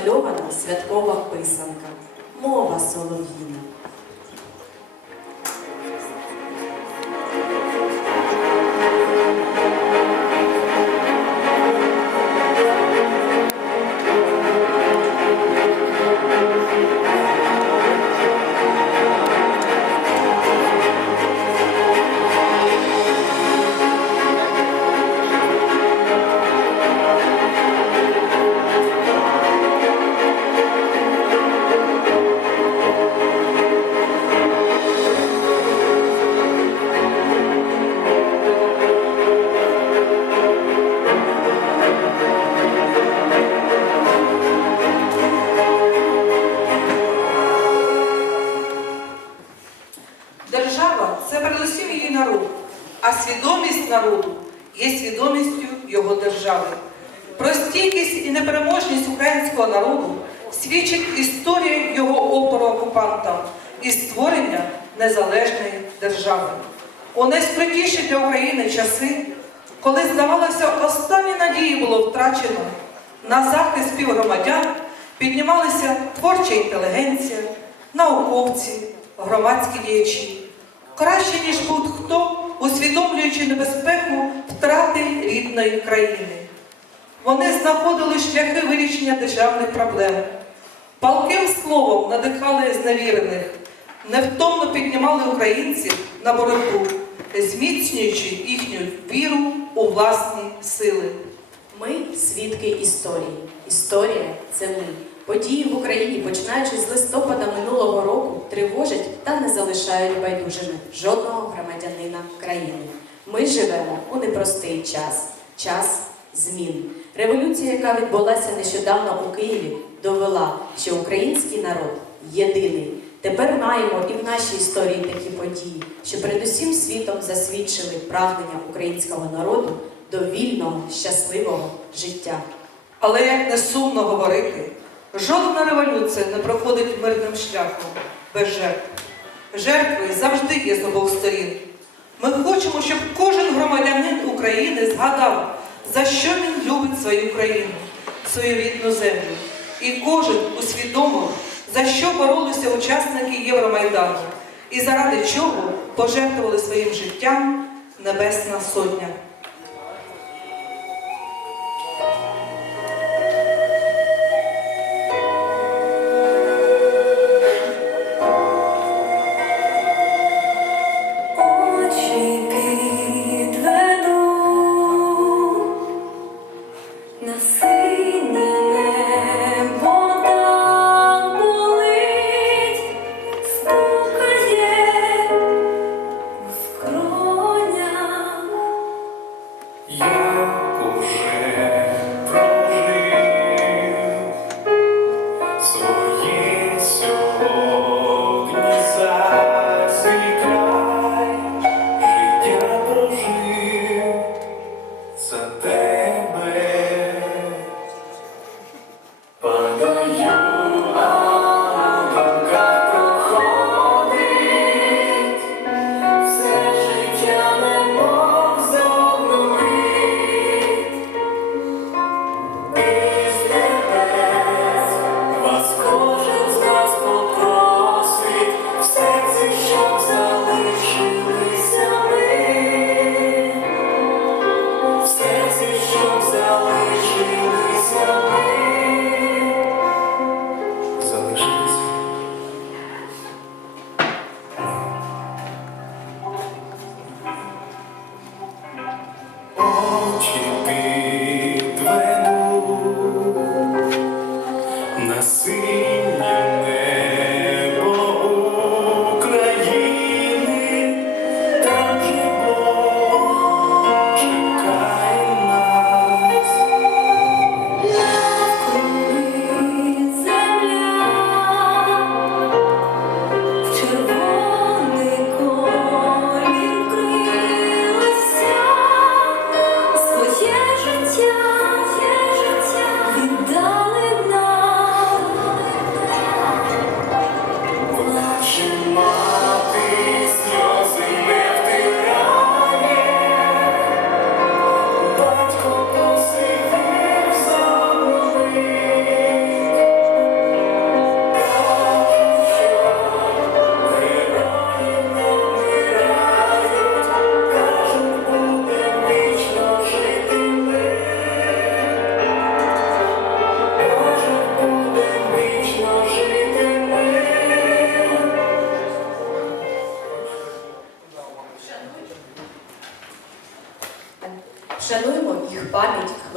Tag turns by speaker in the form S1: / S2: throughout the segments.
S1: розмальована святкова писанка, мова солов'їна.
S2: Це передусім її народ, а свідомість народу є свідомістю його держави. Про стійкість і непереможність українського народу свідчить історія його опору окупантам і створення незалежної держави. У найскрутіші для України часи, коли, здавалося, останні надії було втрачено, на захист співгромадян піднімалися творча інтелігенція, науковці, громадські діячі. Краще, ніж будь-хто, усвідомлюючи небезпеку втрати рідної країни. Вони знаходили шляхи вирішення державних проблем. Палким словом надихали зневірених, невтомно піднімали українців на боротьбу, зміцнюючи їхню віру у власні сили.
S1: Ми свідки історії. Історія це ми. Події в Україні, починаючи з листопада минулого року, тривожать та не залишають байдужими жодного громадянина країни. Ми живемо у непростий час, час змін. Революція, яка відбулася нещодавно у Києві, довела, що український народ єдиний. Тепер маємо і в нашій історії такі події, що перед усім світом засвідчили прагнення українського народу до вільного, щасливого життя.
S2: Але не сумно говорити, жодна революція не проходить мирним шляхом без жертв. Жертви завжди є з обох сторін. Ми хочемо, щоб кожен громадянин України згадав, за що він любить свою країну, свою рідну землю. І кожен усвідомив, за що боролися учасники Євромайдану і заради чого пожертвували своїм життям Небесна Сотня.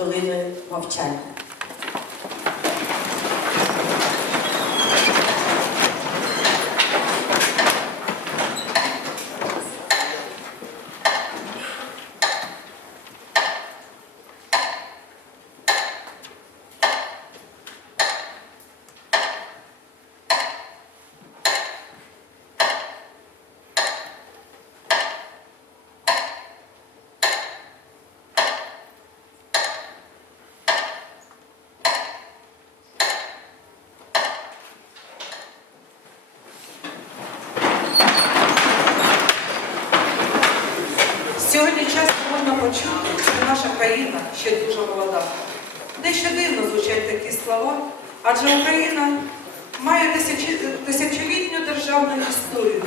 S3: хвилиною
S1: мовчання.
S2: Що наша країна ще дуже молода. Дещо дивно звучать такі слова, адже Україна має тисячолітню державну історію,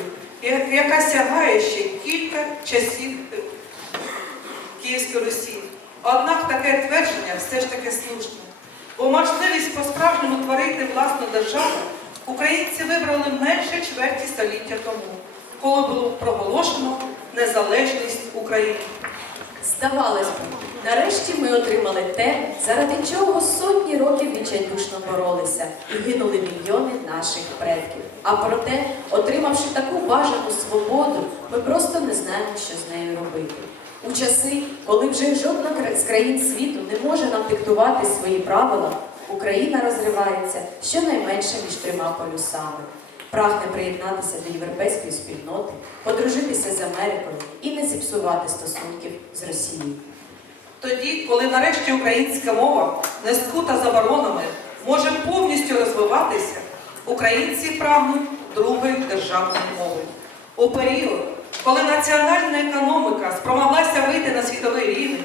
S2: яка сягає ще кілька часів Київської Русі. Однак таке твердження все ж таки слушне, бо можливість по-справжньому творити власну державу українці вибрали менше чверті століття тому, коли було проголошено незалежність України.
S1: Здавалось би, нарешті ми отримали те, заради чого сотні років відчайдушно боролися і гинули мільйони наших предків. А проте, отримавши таку бажану свободу, ми просто не знаємо, що з нею робити. У часи, коли вже жодна з країн світу не може нам диктувати свої правила, Україна розривається щонайменше між трьома полюсами. Прагне приєднатися до європейської спільноти, подружитися з Америкою і не зіпсувати стосунків з Росією.
S2: Тоді, коли нарешті українська мова, не скута заборонами, може повністю розвиватися, українці прагнуть другої державної мови. У період, коли національна економіка спромоглася вийти на світовий рівень,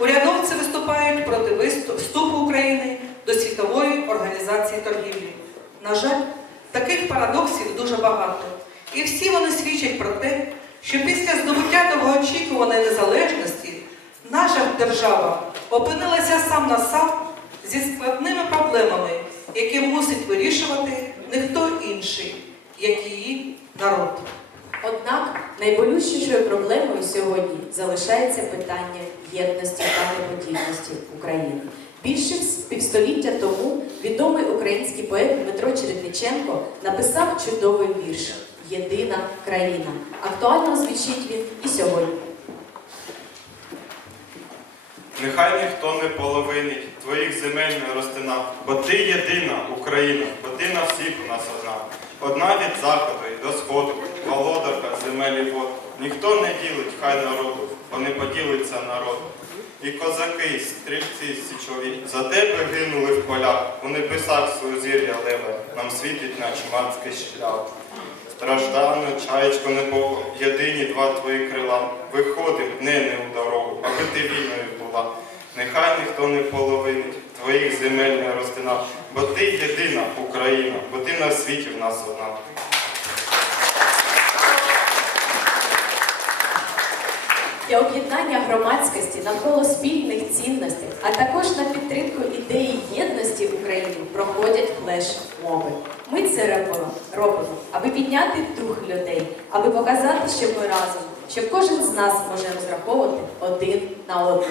S2: урядовці виступають проти вступу України до світової організації торгівлі. На жаль, таких парадоксів дуже багато. І всі вони свідчать про те, держава опинилася сам на сам зі складними проблемами, які мусить вирішувати не хто інший, як її народ.
S1: Однак найболючішою проблемою сьогодні залишається питання єдності та неподільності України. Більше півстоліття тому відомий український поет Дмитро Чередниченко написав чудовий вірш Єдина країна. Актуально звучить він і сьогодні.
S4: Нехай ніхто не половинить твоїх земель не розтина, бо ти єдина Україна, бо ти на всіх у нас одна. Одна від заходу і до сходу, володарка земель і вод. Ніхто не ділить, хай народу, бо не поділиться народ. І козаки, стрільці січові, за тебе гинули в полях, у небесах свою зір'я леве, нам світить, наче матський шлях. Страждану, чаєчко небого, єдині два твої крила. Виходим, не не у дорогу, аби ти вільною була. Нехай ніхто не половинить, твоїх земель не розтина, бо ти єдина Україна, бо ти на світі в нас одна.
S1: Для об'єднання громадськості навколо спільних цінностей, а також на підтримку ідеї єдності України проходять флеш-моби. Ми це робимо, робимо, аби підняти дух людей, аби показати, що ми разом, що кожен з нас може розраховувати один на одного.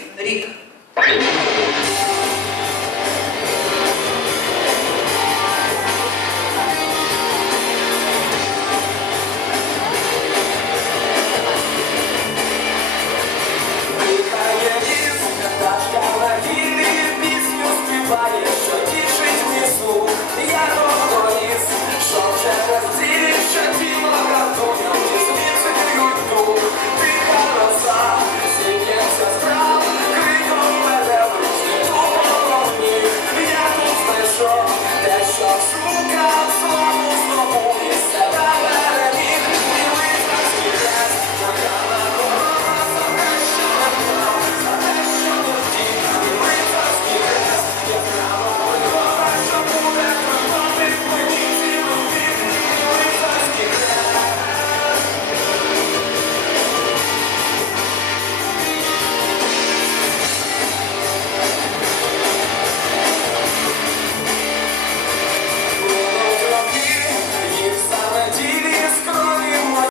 S2: Заході